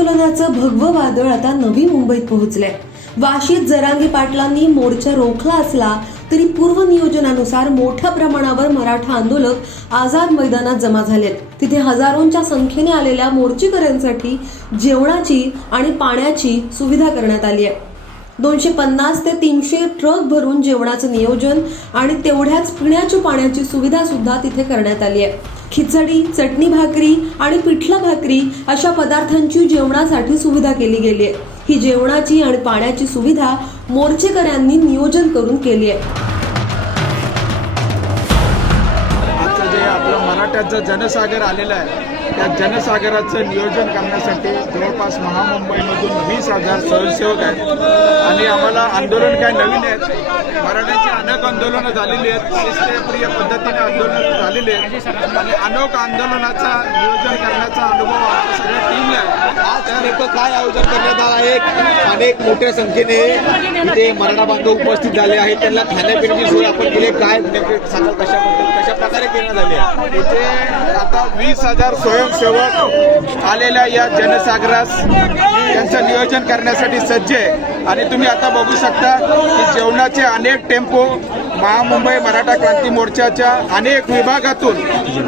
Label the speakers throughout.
Speaker 1: आंदोलनाचं भगवं वादळ आता नवी मुंबईत पोहोचलंय. वाशीत जरांगी पाटलांनी मोर्चा रोखला असला तरी पूर्व नियोजनानुसार मोठ्या प्रमाणावर मराठा आंदोलक आझाद मैदानात जमा झालेत. तिथे हजारोंच्या संख्येने आलेल्या मोर्चेकऱ्यांसाठी जेवणाची आणि पाण्याची सुविधा करण्यात आली आहे. दोनशे पन्नास ते तीनशे ट्रक भरून जेवणाचं नियोजन आणि तेवढ्याच पिण्याच्या पाण्याची सुविधा सुद्धा तिथे करण्यात आली आहे. खिचडी चटणी भाकरी आणि पिठला भाकरी अशा पदार्थांची जेवणासाठी सुविधा केली गेली आहे. ही जेवणाची आणि पाण्याची सुविधा मोर्चेकऱ्यांनी नियोजन करून केली आहे.
Speaker 2: आजचं जे आपलं मराठ्याचं जनसागर आलेलं आहे त्या जनसागराचं नियोजन करण्यासाठी जवळपास महामुंबईमधून वीस हजार स्वयंसेवक आहेत. आणि आम्हाला आंदोलन काय नवीन आहेत? मराठ्यांची अनेक आंदोलनं झालेली आहेत. शिस्तप्रिय पद्धतीने आंदोलन झालेली आहेत. आणि अनेक आंदोलनाचा नियोजन करण्याचा अनुभव आमच्या सगळ्या टीमला आहे.
Speaker 3: आज नेमकं काय आयोजन करण्यात आलं आहे? अनेक मोठ्या संख्येने इथे मराठा बांधव उपस्थित झाले आहेत. त्यांना खाण्यापिण्याची सोय आपण केली काय सांगाल कशा कशा प्रकारे करण्यात आली आहे.
Speaker 2: इथे आता वीस हजार स्वयंसेवक आलेल्या या जनसागरास यांचं नियोजन करण्यासाठी सज्ज आहे. आणि तुम्ही आता बघू शकता की जेवणाचे अनेक टेम्पो महामुंबई मराठा क्रांती मोर्चाच्या अनेक विभागातून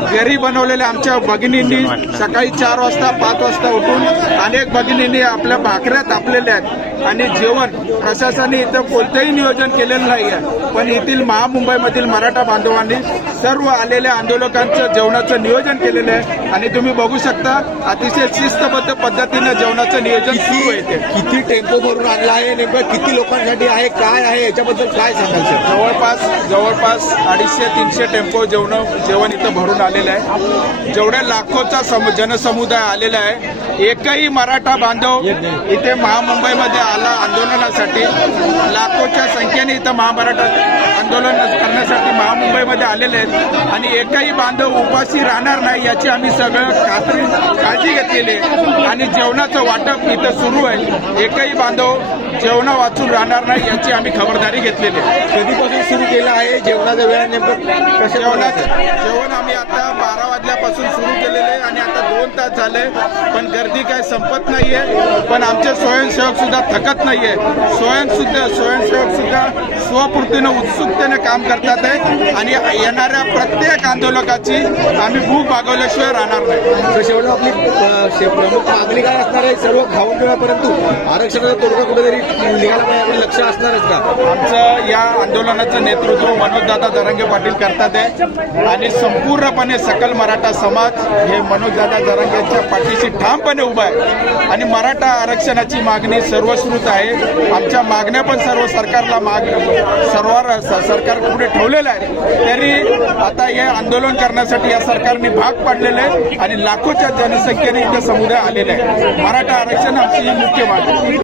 Speaker 2: घरी बनवलेल्या आमच्या भगिनींनी सकाळी चार वाजता पाच वाजता उठून अनेक भगिनींनी आपल्या भाकऱ्या तापलेल्या आहेत. आणि जेवण प्रशासनाने इथं कोणतंही नियोजन केलेलं नाही आहे पण येथील महामुंबईमधील मराठा बांधवांनी सर्व आलेल्या आंदोलकांचं जेवणाचं नियोजन केलेलं आहे. आणि तुम्ही बघू शकता अतिशय शिस्तबद्ध पद्धतीनं जेवणाचं नियोजन सुरू आहे
Speaker 3: किती टेम्पो भरून आणला आहे नेमकं किती लोकांसाठी आहे काय आहे याच्याबद्दल काय सांगाल सर
Speaker 2: जवळपास जवळपास अडीचशे तीनशे टेम्पो जेवण जेवण इथं भरून आलेलं आहे. जेवढ्या लाखोचा सम जनसमुदाय आलेला आहे एकही मराठा बांधव इथे महामुंबईमध्ये आला आंदोलनासाठी लाखोच्या संख्येने इथं महामराठा आंदोलन करण्यासाठी महामुंबईमध्ये आलेले आहेत. आणि एकही बांधव उपाशी राहणार नाही याची आम्ही सगळं खात्री काळजी घेतलेली आहे. आणि जेवणाचं वाटप इथं सुरू आहे. एकही बांधव जेवणा वाचून राहणार नाही याची आम्ही खबरदारी घेतलेली आहे.
Speaker 3: कधीपासून सुरू केलं आहे? जेवणाचा वेळ नेमकं कशा
Speaker 2: जेवणाचं जेवण आम्ही आता बारा वाजल्यापासून सुरू केलेले आहे आणि आता दोन तास झाले. पण गर्दी काय संपत नाहीये. पण आमचे स्वयंसेवक सुद्धा थकत नाहीये. स्वयं सुद्धा स्वयंसेवक सुद्धा स्वपूर्तीनं उत्सुकतेने काम करतात आहे आणि येणाऱ्या प्रत्येक आंदोलकाची आम्ही भूक भागवल्याशिवाय राहणार नाही.
Speaker 3: शेवट आपली प्रमुख मागणी काय असणार आहे? सर्व खाऊन पिऊन परंतु आरक्षणाचा तोडगा कुठेतरी निघाला पाहिजे लक्ष असणारच का?
Speaker 2: आमचं या आंदोलनाचं नेतृत्व मनोजदादा जरांगे पाटील करतात आहे. आणि संपूर्णपणे सकल मराठा समाज हे मनोजदादा जरांगेच्या पाठीशी ठामपणे उभा आहे. आणि मराठा आरक्षणाची मागणी सर्वश्रुत आहे. आमच्या मागण्या पण सर्व सरकारला माग सर्व सरकार पुढे ठेवलेलं आहे. तरी आता हे आंदोलन करण्यासाठी या सरकारने भाग पाडलेलं आहे आणि लाखोच्या जनसंख्येने इथं समुदाय आलेला आहे. मराठा आरक्षण आमची ही मुख्य मागणी